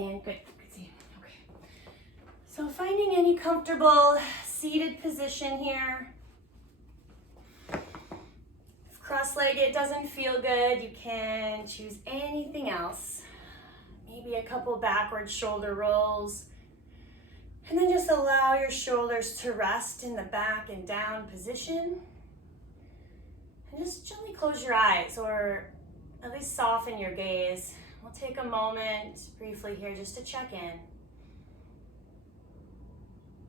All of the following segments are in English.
And good. See. Okay. So finding any comfortable seated position here. If cross-legged doesn't feel good, you can choose anything else. Maybe a couple backward shoulder rolls. And then just allow your shoulders to rest in the back and down position. And just gently close your eyes, or at least soften your gaze. We'll take a moment briefly here just to check in.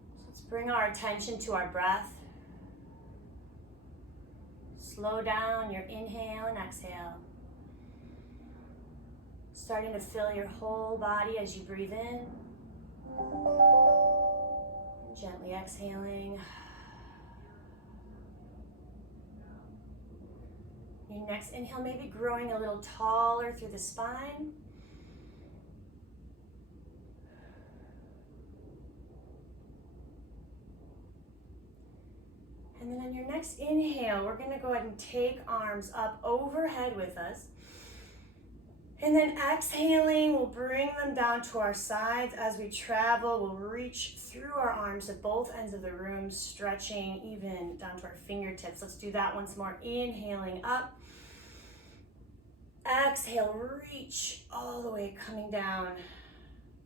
So let's bring our attention to our breath. Slow down your inhale and exhale. Starting to fill your whole body as you breathe in. Gently exhaling. Your next inhale, maybe growing a little taller through the spine. And then on your next inhale, we're going to go ahead and take arms up overhead with us. And then exhaling, we'll bring them down to our sides. As we travel, we'll reach through our arms at both ends of the room, stretching even down to our fingertips. Let's do that once more. Inhaling up. Exhale, reach all the way, coming down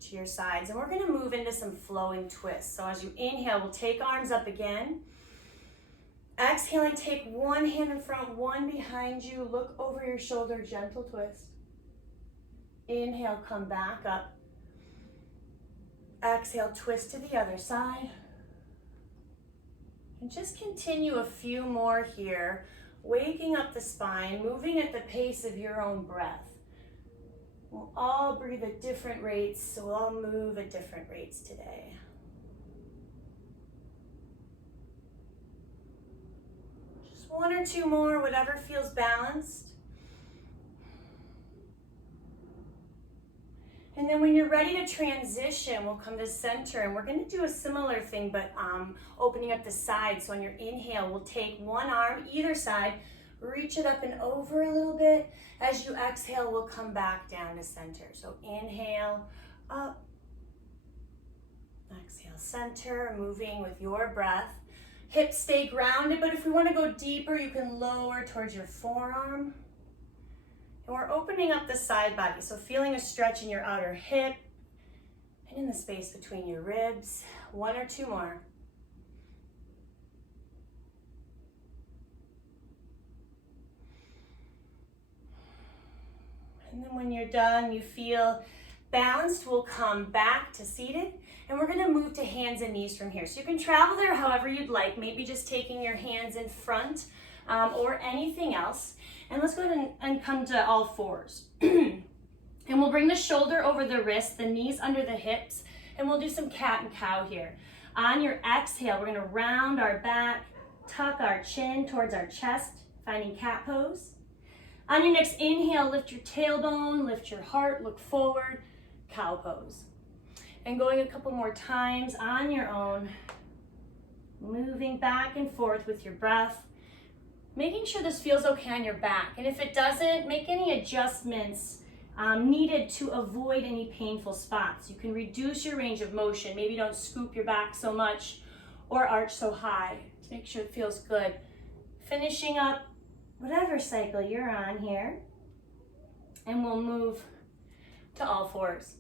to your sides. And we're gonna move into some flowing twists. So as you inhale, we'll take arms up again. Exhaling, take one hand in front, one behind you. Look over your shoulder, gentle twist. Inhale, come back up. Exhale, twist to the other side. And just continue a few more here, waking up the spine, moving at the pace of your own breath. We'll all breathe at different rates, so we'll all move at different rates today. Just one or two more, whatever feels balanced. And then when you're ready to transition, we'll come to center, and we're going to do a similar thing, but opening up the side. So on your inhale, we'll take one arm either side, reach it up and over a little bit. As you exhale, we'll come back down to center. So inhale, up. Exhale, center, moving with your breath. Hips stay grounded, but if we want to go deeper, you can lower towards your forearm. And we're opening up the side body, so feeling a stretch in your outer hip and in the space between your ribs. One or two more. And then when you're done, you feel balanced, we'll come back to seated, and we're gonna move to hands and knees from here. So you can travel there however you'd like, maybe just taking your hands in front or anything else. And let's go ahead and come to all fours. And we'll bring the shoulder over the wrist, the knees under the hips, and we'll do some cat and cow here. On your exhale, we're gonna round our back, tuck our chin towards our chest, finding cat pose. On your next inhale, lift your tailbone, lift your heart, look forward, cow pose. And going a couple more times on your own, moving back and forth with your breath. Making sure this feels okay on your back. And if it doesn't, make any adjustments needed to avoid any painful spots. You can reduce your range of motion. Maybe don't scoop your back so much or arch so high to make sure it feels good. Finishing up whatever cycle you're on here. And we'll move to all fours.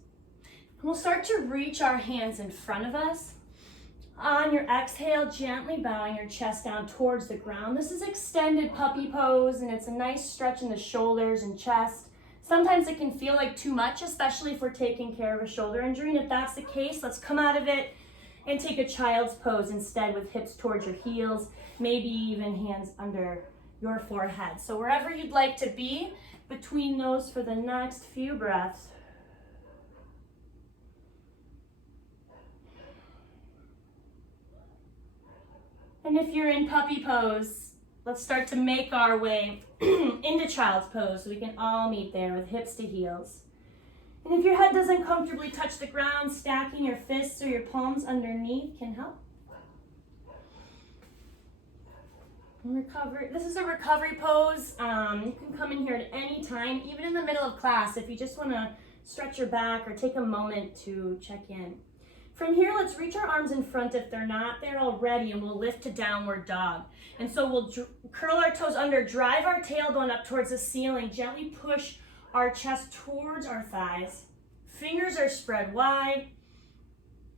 And we'll start to reach our hands in front of us. On your exhale, gently bowing your chest down towards the ground. This is extended puppy pose, and it's a nice stretch in the shoulders and chest. Sometimes it can feel like too much, especially if we're taking care of a shoulder injury. And if that's the case, let's come out of it and take a child's pose instead, with hips towards your heels, maybe even hands under your forehead. So wherever you'd like to be between those for the next few breaths. And if you're in puppy pose, let's start to make our way into child's pose so we can all meet there with hips to heels. And if your head doesn't comfortably touch the ground, stacking your fists or your palms underneath can help. And recover. This is a recovery pose. You can come in here at any time, even in the middle of class, if you just want to stretch your back or take a moment to check in. From here, let's reach our arms in front if they're not there already, and we'll lift to downward dog. And so we'll curl our toes under, drive our tailbone up towards the ceiling, gently push our chest towards our thighs. Fingers are spread wide.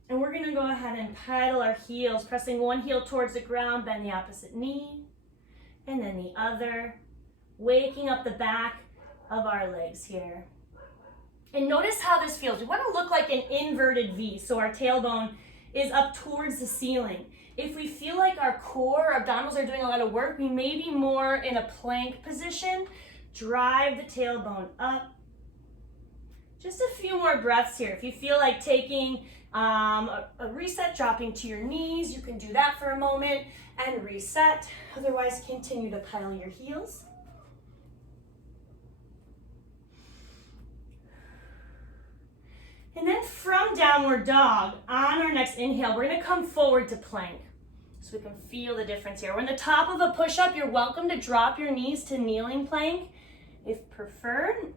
And we're gonna go ahead and pedal our heels, pressing one heel towards the ground, bend the opposite knee, and then the other, waking up the back of our legs here. And notice how this feels. We want to look like an inverted V, so our tailbone is up towards the ceiling. If we feel like our core, our abdominals are doing a lot of work, we may be more in a plank position. Drive the tailbone up. Just a few more breaths here. If you feel like taking a reset, dropping to your knees, you can do that for a moment and reset. Otherwise, continue to pedal your heels. And then from downward dog, on our next inhale, we're gonna come forward to plank. So we can feel the difference here. We're in the top of a push-up. You're welcome to drop your knees to kneeling plank if preferred.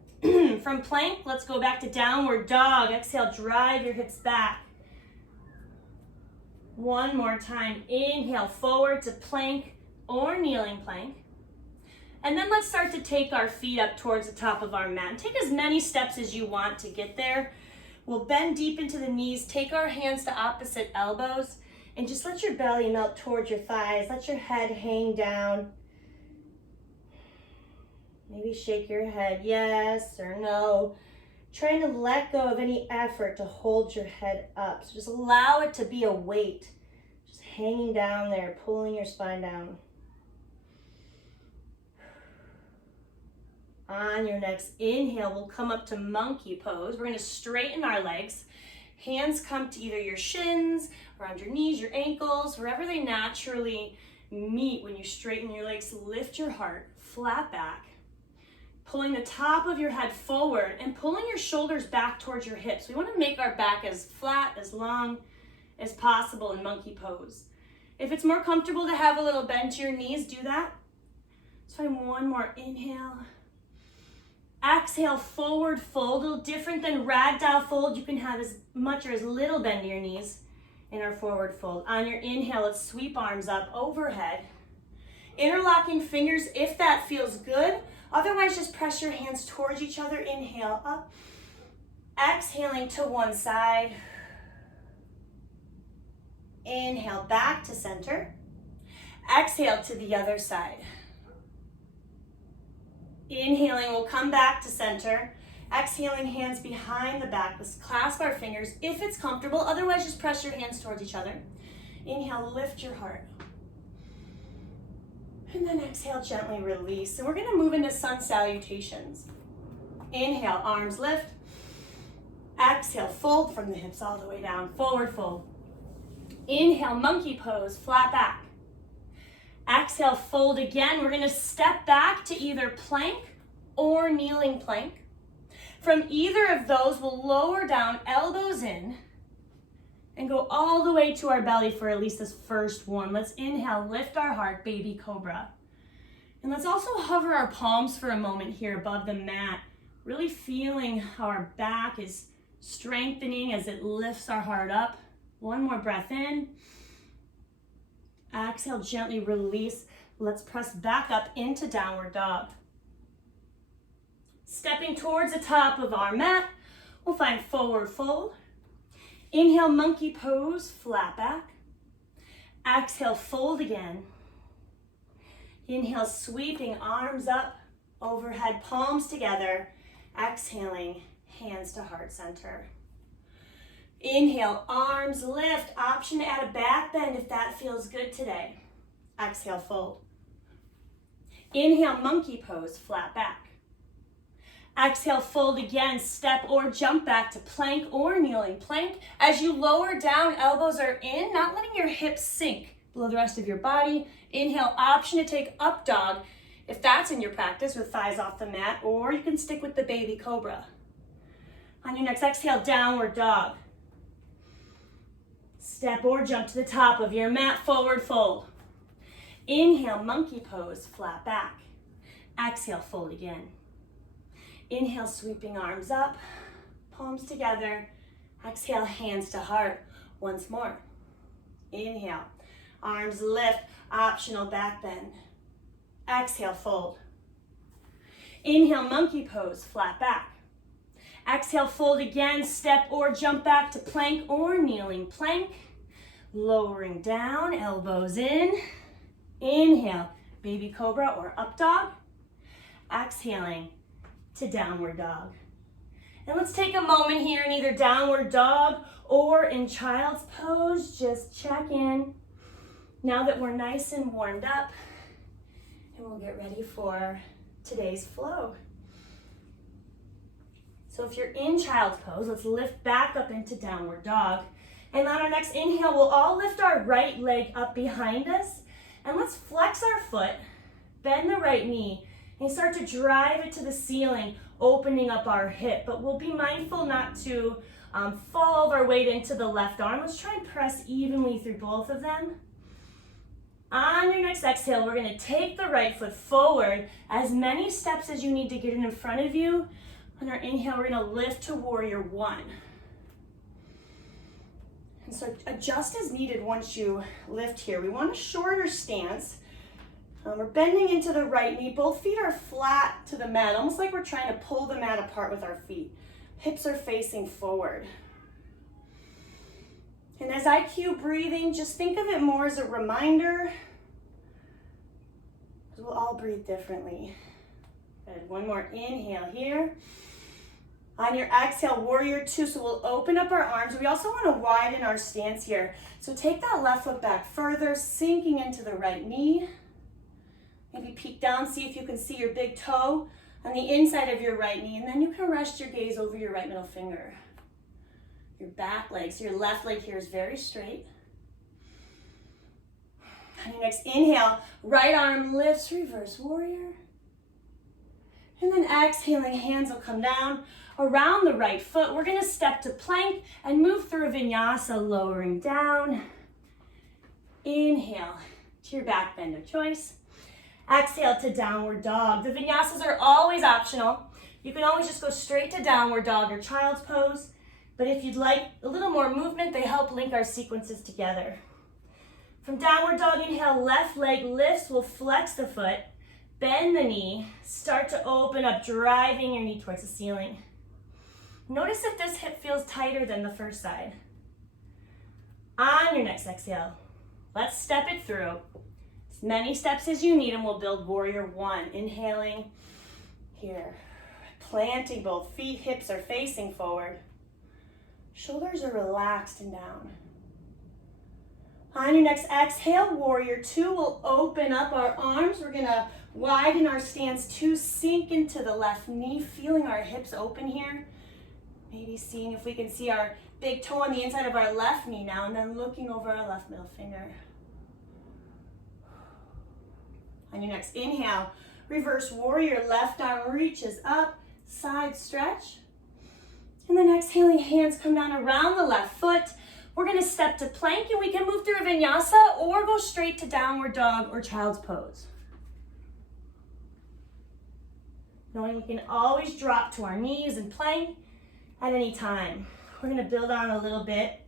From plank, let's go back to downward dog. Exhale, drive your hips back. One more time. Inhale, forward to plank or kneeling plank. And then let's start to take our feet up towards the top of our mat. And take as many steps as you want to get there. We'll bend deep into the knees, take our hands to opposite elbows, and just let your belly melt towards your thighs. Let your head hang down. Maybe shake your head yes or no. Trying to let go of any effort to hold your head up. So just allow it to be a weight. Just hanging down there, pulling your spine down. On your next inhale, we'll come up to monkey pose. We're going to straighten our legs. Hands come to either your shins, around your knees, your ankles, wherever they naturally meet when you straighten your legs. Lift your heart, flat back. Pulling the top of your head forward and pulling your shoulders back towards your hips. We want to make our back as flat, as long as possible in monkey pose. If it's more comfortable to have a little bend to your knees, do that. Let's find one more inhale. Exhale, forward fold. A little different than ragdoll fold. You can have as much or as little bend to your knees in our forward fold. On your inhale, let's sweep arms up overhead. Interlocking fingers if that feels good. Otherwise, just press your hands towards each other. Inhale up. Exhaling to one side. Inhale back to center. Exhale to the other side. Inhaling, we'll come back to center. Exhaling, hands behind the back. Let's clasp our fingers if it's comfortable. Otherwise, just press your hands towards each other. Inhale, lift your heart. And then exhale, gently release. And we're gonna move into sun salutations. Inhale, arms lift. Exhale, fold from the hips all the way down, forward fold. Inhale, monkey pose, flat back. Exhale, fold again. We're gonna step back to either plank or kneeling plank. From either of those, we'll lower down, elbows in, and go all the way to our belly for at least this first one. Let's inhale, lift our heart, baby cobra. And let's also hover our palms for a moment here above the mat, really feeling how our back is strengthening as it lifts our heart up. One more breath in. Exhale, gently release. Let's press back up into downward dog. Stepping towards the top of our mat, we'll find forward fold. Inhale, monkey pose, flat back. Exhale, fold again. Inhale, sweeping arms up, overhead, palms together. Exhaling, hands to heart center. Inhale, arms lift. Option to add a back bend if that feels good today. Exhale, fold. Inhale, monkey pose, flat back. Exhale, fold again, step or jump back to plank or kneeling plank. As you lower down, elbows are in, not letting your hips sink below the rest of your body. Inhale, option to take up dog if that's in your practice with thighs off the mat, or you can stick with the baby cobra. On your next exhale, downward dog. Step or jump to the top of your mat, forward fold. Inhale, monkey pose, flat back. Exhale, fold again. Inhale, sweeping arms up. palms together. Exhale, hands to heart. Once more. Inhale, arms lift, optional back bend. Exhale, fold. Inhale, monkey pose, flat back. Exhale, fold again, step or jump back to plank or kneeling plank. Lowering down, elbows in. Inhale, baby cobra or up dog. Exhaling to downward dog. And let's take a moment here in either downward dog or in child's pose. Just check in. Now that we're nice and warmed up, and we'll get ready for today's flow. So if you're in child's pose, let's lift back up into downward dog. And on our next inhale, we'll all lift our right leg up behind us. And let's flex our foot, bend the right knee, and start to drive it to the ceiling, opening up our hip. But we'll be mindful not to fall all of our weight into the left arm. Let's try and press evenly through both of them. On your next exhale, we're gonna take the right foot forward, as many steps as you need to get it in front of you. On our inhale, we're gonna lift to warrior one. And so adjust as needed once you lift here. We want a shorter stance. We're bending into the right knee. Both feet are flat to the mat, almost like we're trying to pull the mat apart with our feet. Hips are facing forward. And as I cue breathing, just think of it more as a reminder. We'll all breathe differently. Good. One more inhale here. On your exhale, warrior two. So we'll open up our arms. We also want to widen our stance here. So take that left foot back further, sinking into the right knee. Maybe peek down, see if you can see your big toe on the inside of your right knee. And then you can rest your gaze over your right middle finger. Your back leg, so your left leg here is very straight. On your next inhale, right arm lifts, reverse warrior. And then exhaling, hands will come down around the right foot. We're gonna step to plank and move through a vinyasa, lowering down. Inhale to your back bend of choice. Exhale to downward dog. The vinyasas are always optional. You can always just go straight to downward dog or child's pose. But if you'd like a little more movement, they help link our sequences together. From downward dog, inhale, left leg lifts. We'll flex the foot, bend the knee, start to open up, driving your knee towards the ceiling. Notice if this hip feels tighter than the first side. On your next exhale, let's step it through. As many steps as you need, and we'll build warrior one. Inhaling here, planting both feet, hips are facing forward. Shoulders are relaxed and down. On your next exhale, warrior two, we'll open up our arms. We're gonna widen our stance to sink into the left knee, feeling our hips open here. Maybe seeing if we can see our big toe on the inside of our left knee now, and then looking over our left middle finger. On your next inhale, reverse warrior, left arm reaches up, side stretch. And then exhaling, hands come down around the left foot. We're gonna step to plank, and we can move through a vinyasa or go straight to downward dog or child's pose. Knowing we can always drop to our knees and plank at any time. We're gonna build on a little bit.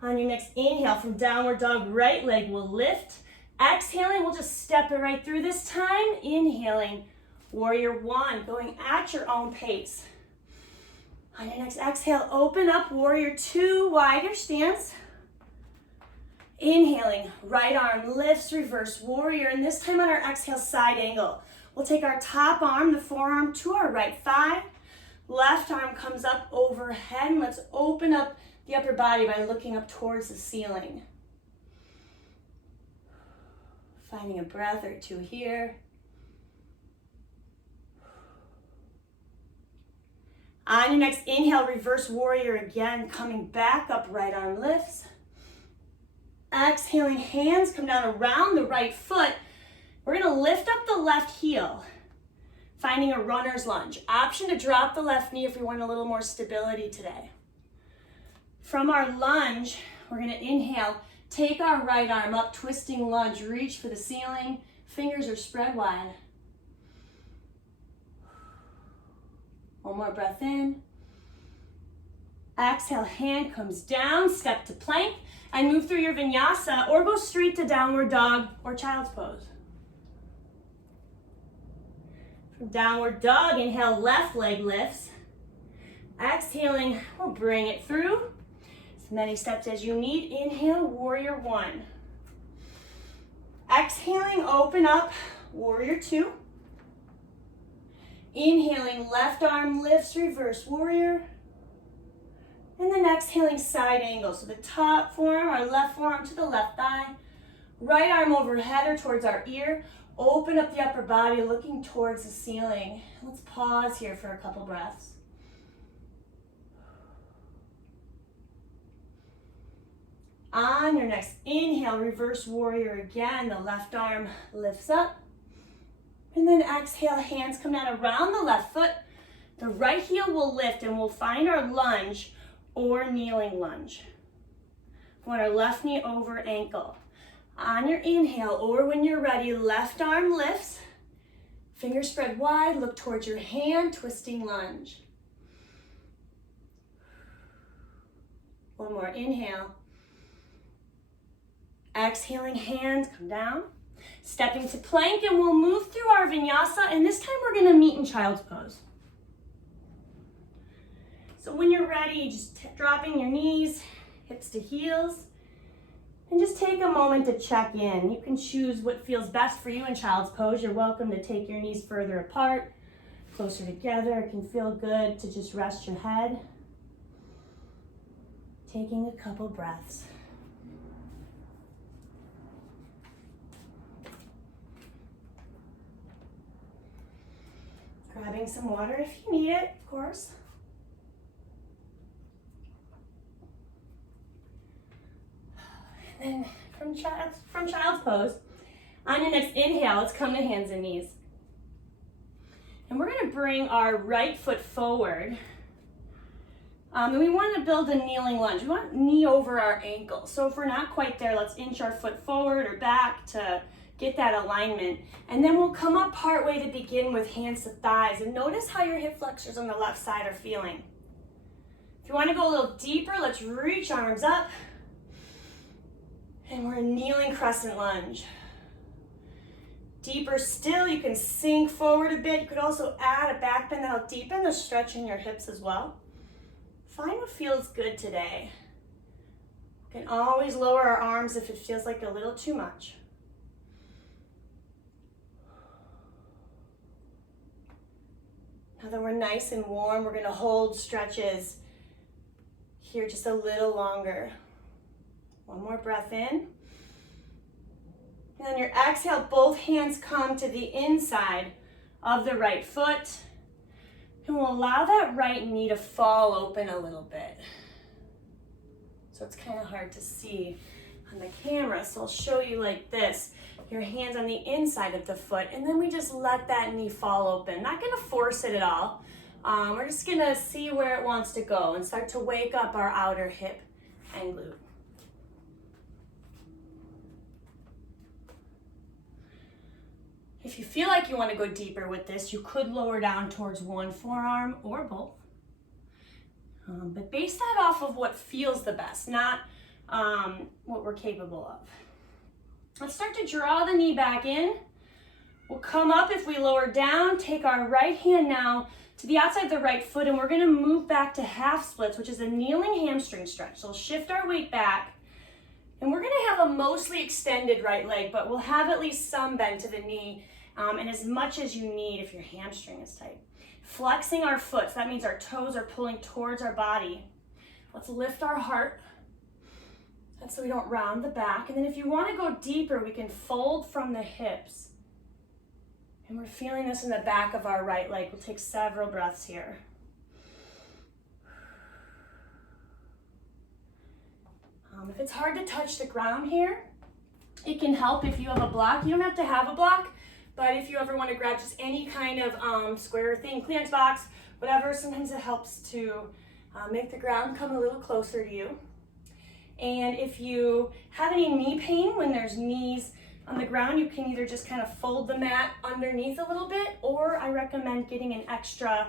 On your next inhale, from downward dog, right leg will lift. Exhaling, we'll just step it right through this time. Inhaling, warrior one, going at your own pace. On your next exhale, open up, warrior two, wider stance. Inhaling, right arm lifts, reverse warrior, and this time on our exhale, side angle. We'll take our top arm, the forearm, to our right thigh. Left arm comes up overhead, and let's open up the upper body by looking up towards the ceiling. Finding a breath or two here. On your next inhale, reverse warrior again, coming back up, right arm lifts. Exhaling, hands come down around the right foot. We're gonna lift up the left heel, finding a runner's lunge. Option to drop the left knee if we want a little more stability today. From our lunge, we're gonna inhale, take our right arm up, twisting lunge, reach for the ceiling. Fingers are spread wide. One more breath in. Exhale, hand comes down, step to plank, and move through your vinyasa, or go straight to downward dog or child's pose. From downward dog, inhale, left leg lifts. Exhaling, we'll bring it through. As many steps as you need. Inhale, warrior one. Exhaling, open up, warrior two. Inhaling, left arm lifts, reverse warrior. And then exhaling, side angle. So the top forearm, our left forearm to the left thigh. Right arm overhead or towards our ear. Open up the upper body, looking towards the ceiling. Let's pause here for a couple breaths. On your next inhale, reverse warrior again. The left arm lifts up. And then exhale, hands come down around the left foot. The right heel will lift and we'll find our lunge or kneeling lunge. We want our left knee over ankle. On your inhale, or when you're ready, left arm lifts. Fingers spread wide, look towards your hand, twisting lunge. One more, inhale. Exhaling, hands come down. Stepping to plank, and we'll move through our vinyasa, and this time we're gonna meet in child's pose. So when you're ready, just dropping your knees, hips to heels, and just take a moment to check in. You can choose what feels best for you in child's pose. You're welcome to take your knees further apart, closer together. It can feel good to just rest your head. Taking a couple breaths. Grabbing some water if you need it, of course. And then from child's pose, on your next inhale, let's come to hands and knees. And we're gonna bring our right foot forward. And we want to build a kneeling lunge. We want knee over our ankle. So if we're not quite there, let's inch our foot forward or back to get that alignment. And then we'll come up partway to begin with hands to thighs. And notice how your hip flexors on the left side are feeling. If you want to go a little deeper, let's reach arms up. And we're a kneeling crescent lunge. Deeper still, you can sink forward a bit. You could also add a back bend that'll deepen the stretch in your hips as well. Find what feels good today. You can always lower our arms if it feels like a little too much. Now that we're nice and warm, we're gonna hold stretches here just a little longer. One more breath in. And on your exhale, both hands come to the inside of the right foot. And we'll allow that right knee to fall open a little bit. So it's kind of hard to see on the camera. So I'll show you like this. Your hands on the inside of the foot, and then we just let that knee fall open. Not gonna force it at all. We're just gonna see where it wants to go and start to wake up our outer hip and glute. If you feel like you want to go deeper with this, you could lower down towards one forearm or both. But base that off of what feels the best, not what we're capable of. Let's start to draw the knee back in. We'll come up if we lower down, take our right hand now to the outside of the right foot, and we're gonna move back to half splits, which is a kneeling hamstring stretch. So we'll shift our weight back, and we're gonna have a mostly extended right leg, but we'll have at least some bend to the knee, and as much as you need if your hamstring is tight. Flexing our foot, so that means our toes are pulling towards our body. Let's lift our heart. That's so we don't round the back. And then if you want to go deeper, we can fold from the hips. And we're feeling this in the back of our right leg. We'll take several breaths here. If it's hard to touch the ground here, it can help if you have a block. You don't have to have a block, but if you ever want to grab just any kind of square thing, clearance box, whatever, sometimes it helps to make the ground come a little closer to you. And if you have any knee pain when there's knees on the ground, you can either just kind of fold the mat underneath a little bit, or I recommend getting an extra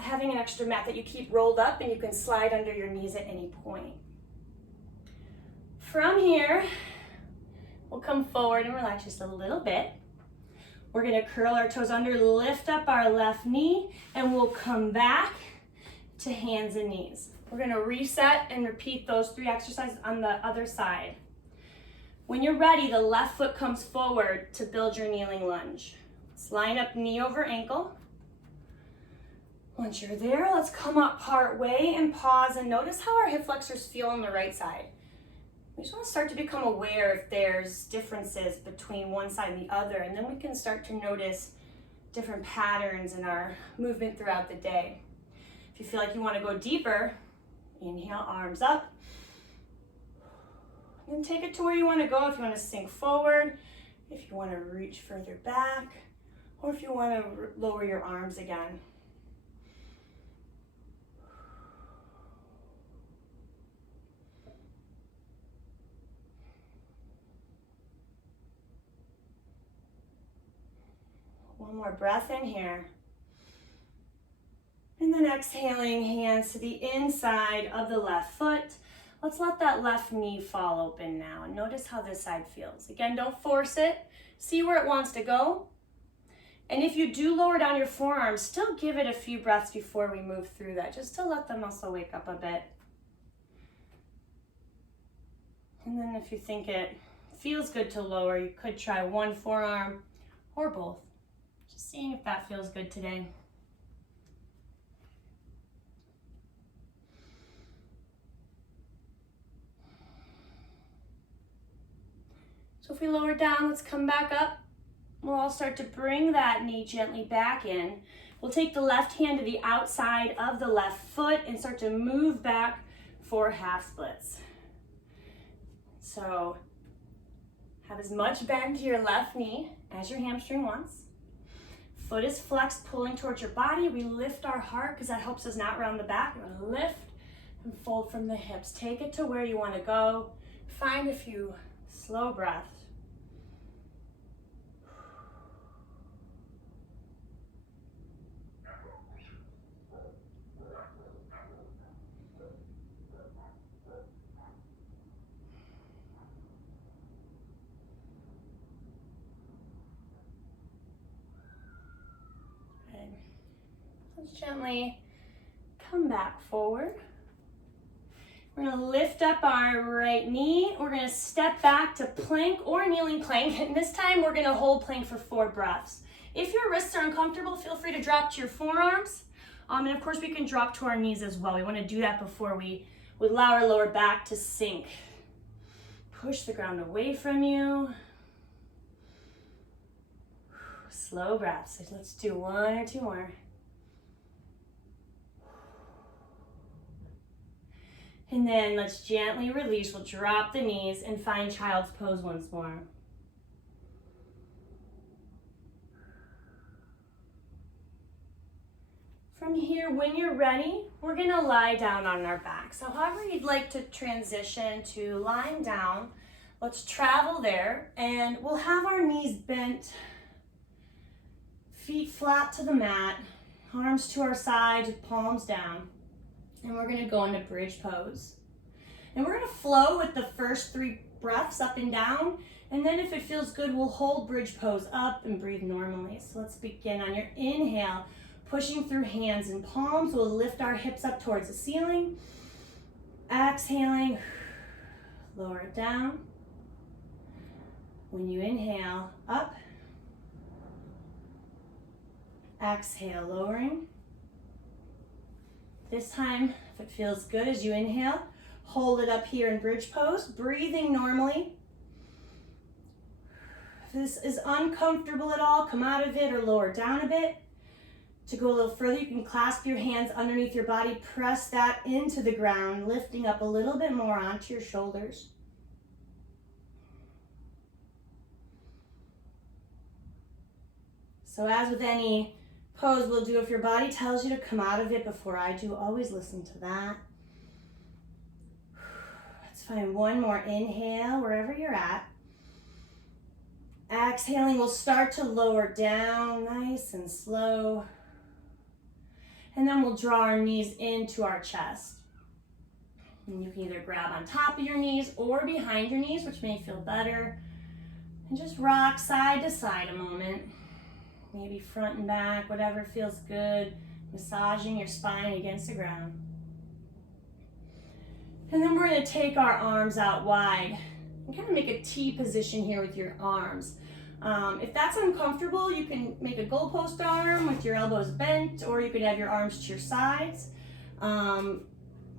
having an extra mat that you keep rolled up and you can slide under your knees at any point. From here, we'll come forward and relax just a little bit. We're gonna curl our toes under, lift up our left knee, and we'll come back to hands and knees. We're gonna reset and repeat those 3 exercises on the other side. When you're ready, the left foot comes forward to build your kneeling lunge. Let's line up knee over ankle. Once you're there, let's come up part way and pause and notice how our hip flexors feel on the right side. We just want to start to become aware if there's differences between one side and the other, and then we can start to notice different patterns in our movement throughout the day. If you feel like you want to go deeper, inhale, arms up. And take it to where you want to go. If you want to sink forward, if you want to reach further back, or if you want to lower your arms again. One more breath in here. And then exhaling, hands to the inside of the left foot. Let's let that left knee fall open now. And notice how this side feels. Again, don't force it. See where it wants to go. And if you do lower down your forearms, still give it a few breaths before we move through that, just to let the muscle wake up a bit. And then if you think it feels good to lower, you could try one forearm or both. Just seeing if that feels good today. So if we lower down, let's come back up. We'll all start to bring that knee gently back in. We'll take the left hand to the outside of the left foot and start to move back for half splits. So have as much bend to your left knee as your hamstring wants. Foot is flexed, pulling towards your body. We lift our heart because that helps us not round the back. We're gonna lift and fold from the hips. Take it to where you want to go. Find a few slow breaths. Let's gently come back forward. We're gonna lift up our right knee. We're gonna step back to plank or kneeling plank. And this time we're gonna hold plank for 4 breaths. If your wrists are uncomfortable, feel free to drop to your forearms. And of course we can drop to our knees as well. We wanna do that before we allow our lower back to sink. Push the ground away from you. Slow breaths. Let's do 1 or 2 more. And then let's gently release. We'll drop the knees and find child's pose once more. From here, when you're ready, we're gonna lie down on our back. So however you'd like to transition to lying down, let's travel there, and we'll have our knees bent, feet flat to the mat, arms to our sides, palms down. And we're gonna go into bridge pose. And we're gonna flow with the first 3 breaths up and down. And then if it feels good, we'll hold bridge pose up and breathe normally. So let's begin on your inhale, pushing through hands and palms. We'll lift our hips up towards the ceiling. Exhaling, lower it down. When you inhale, up. Exhale, lowering. This time, if it feels good as you inhale, hold it up here in bridge pose, breathing normally. If this is uncomfortable at all, come out of it or lower down a bit. To go a little further, you can clasp your hands underneath your body, press that into the ground, lifting up a little bit more onto your shoulders. So as with any pose we'll do, if your body tells you to come out of it before I do, always listen to that. Let's find one more inhale wherever you're at. Exhaling, we'll start to lower down, nice and slow. And then we'll draw our knees into our chest. And you can either grab on top of your knees or behind your knees, which may feel better. And just rock side to side a moment. Maybe front and back, whatever feels good. Massaging your spine against the ground. And then we're going to take our arms out wide and kind of make a T position here with your arms. If that's uncomfortable, you can make a goalpost arm with your elbows bent, or you could have your arms to your sides. But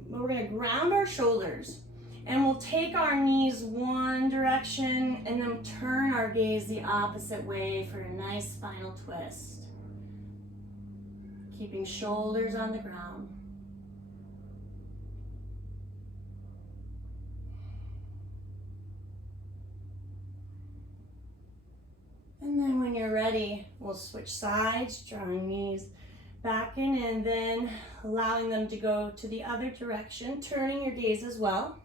we're going to ground our shoulders, and we'll take our knees one direction and then turn our gaze the opposite way for a nice final twist. Keeping shoulders on the ground. And then when you're ready, we'll switch sides, drawing knees back in and then allowing them to go to the other direction, turning your gaze as well.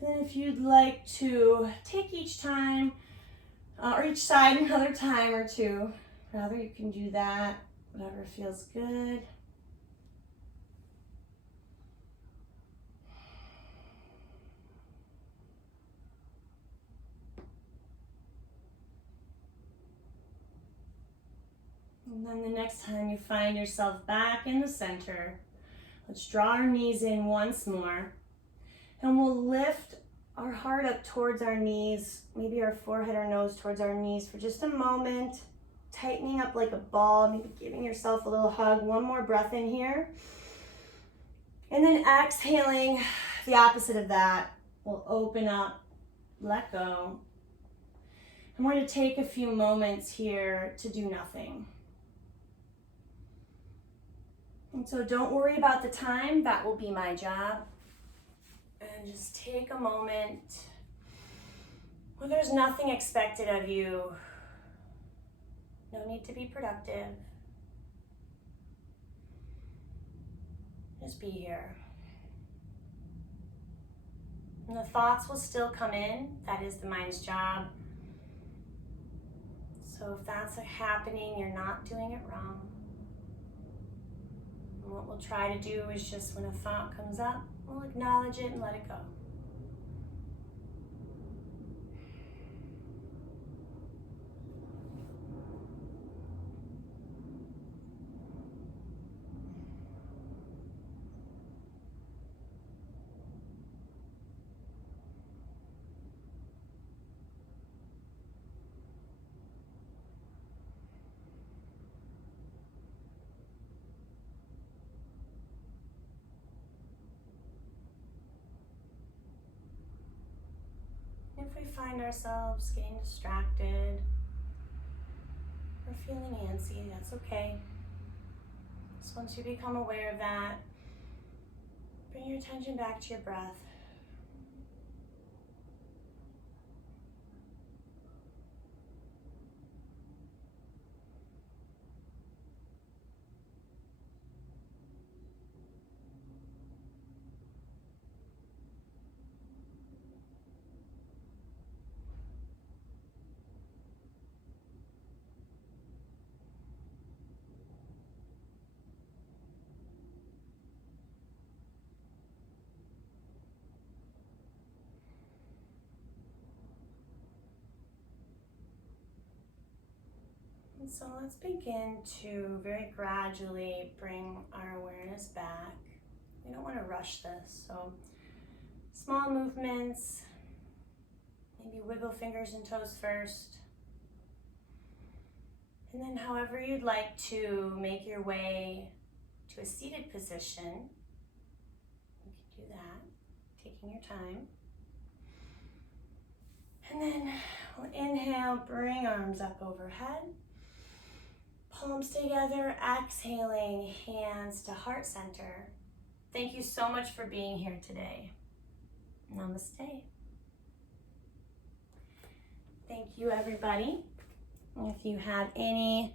And then if you'd like to take each time, or each side another time or two, rather, you can do that, whatever feels good. And then the next time you find yourself back in the center, let's draw our knees in once more. And we'll lift our heart up towards our knees, maybe our forehead or nose towards our knees for just a moment, tightening up like a ball, maybe giving yourself a little hug. One more breath in here. And then exhaling, the opposite of that. We'll open up, let go. And we're going to take a few moments here to do nothing. And so don't worry about the time, that will be my job. And just take a moment where there's nothing expected of you. No need to be productive. Just be here. And the thoughts will still come in. That is the mind's job. So if that's happening, you're not doing it wrong. And what we'll try to do is just when a thought comes up, we'll acknowledge it and let it go. If we find ourselves getting distracted or feeling antsy, that's okay. Just once you become aware of that, bring your attention back to your breath. And so let's begin to very gradually bring our awareness back. We don't want to rush this, so small movements, maybe wiggle fingers and toes first. And then however you'd like to make your way to a seated position, you can do that, taking your time. And then we'll inhale, bring arms up overhead. Palms together, exhaling, hands to heart center. Thank you so much for being here today. Namaste. Thank you, everybody. If you have any